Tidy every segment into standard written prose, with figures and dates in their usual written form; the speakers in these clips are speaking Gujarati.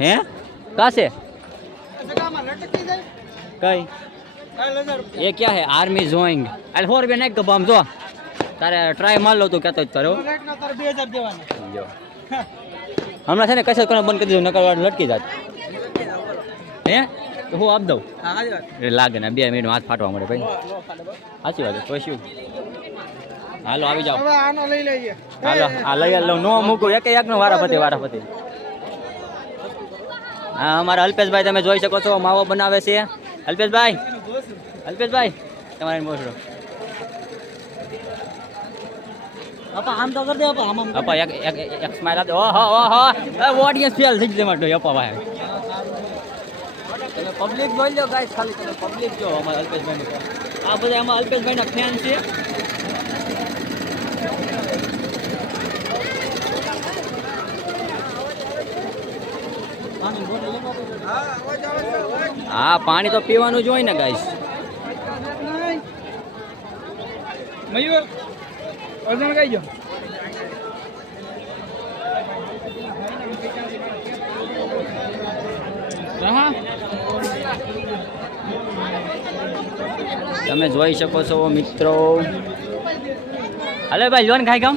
हैं कहाँ से कई ये क्या है आर्मी जोइंग अरे 4 रुपया नहीं कब हम जो तारे ट्राई मार लो तो क्या तो करो हमारा से ना कैसे करना बंद कर दो नकर लटकी जात हैं तो હું આપ દઉં લાગે ને 2 મિનિટ હાથ ફાટવા મળે ભાઈ સાચી વાત કોઈ શું હાલો આવી જાઓ હાલો આ લઈ લો નો મૂકો એક નો વારાફરતી હા અમારા અલ્પેશભાઈ તમે જોઈ શકો છો માવો બનાવે છે અલ્પેશભાઈ તમારે મોસડો આપા આમ તો કર દે આપા આમ આપા એક સ્માઈલ આપો ઓહો ઓડિયન્સ ફેલ થઈ જશે માટો આપા ભાઈ તમે પબ્લિક જોઈ લો ગાઈસ ખાલી તમે પબ્લિક જો અમારા અલ્પેશભાઈ આ બધા અમારા અલ્પેશભાઈ ના ફેન છે હા પાણી તો પીવાનું જ હોય ને ગાઈસ મયુર અર્જન કઈ ગયો તમે જોઈ શકો છો મિત્રો હલે ભાઈ લોન ખાઈ ગમ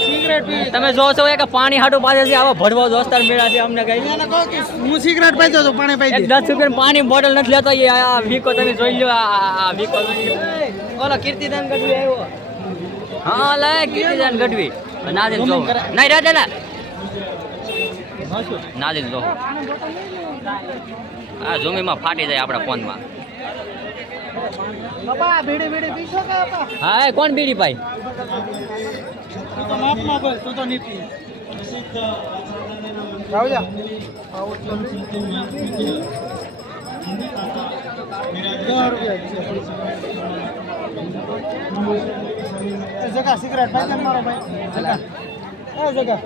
સિગરેટ પી તમે જો છો કે પાણી હાટું પાસે છે આવો ભડવો દોસ્તાર મેળા છે અમને કઈ હું સિગરેટ પીતો તો પાણી પી દે 10 રૂપિયા પાણી બોટલ નથી લેતો આ વીકો તમે જોઈ લો આ વીકો ઓલો કીર્તિદાન ગઢવી આવ્યો હા લે કીર્તિદાન ગઢવી નાદિન જો નહીં રાજા નાદિન જો આ ઝૂમીમાં ફાટી જાય આપણા ફોનમાં બાપા બીડી પીશો કે બાપા હા કોણ બીડી પાઈ તું તો માપમાં બોલ તું તો નહીં પી રાવજા આવો તો જગા સિગરેટ ભાઈ મારો ભાઈ જગા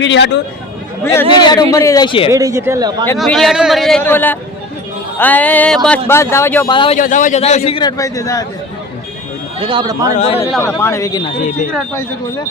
બીડી હાટું મરી જાય છે બસ સિગરેટ પાઈ દે આપણે પાણી વેગી નાખીએ સિગરેટ પાઈ શકો લે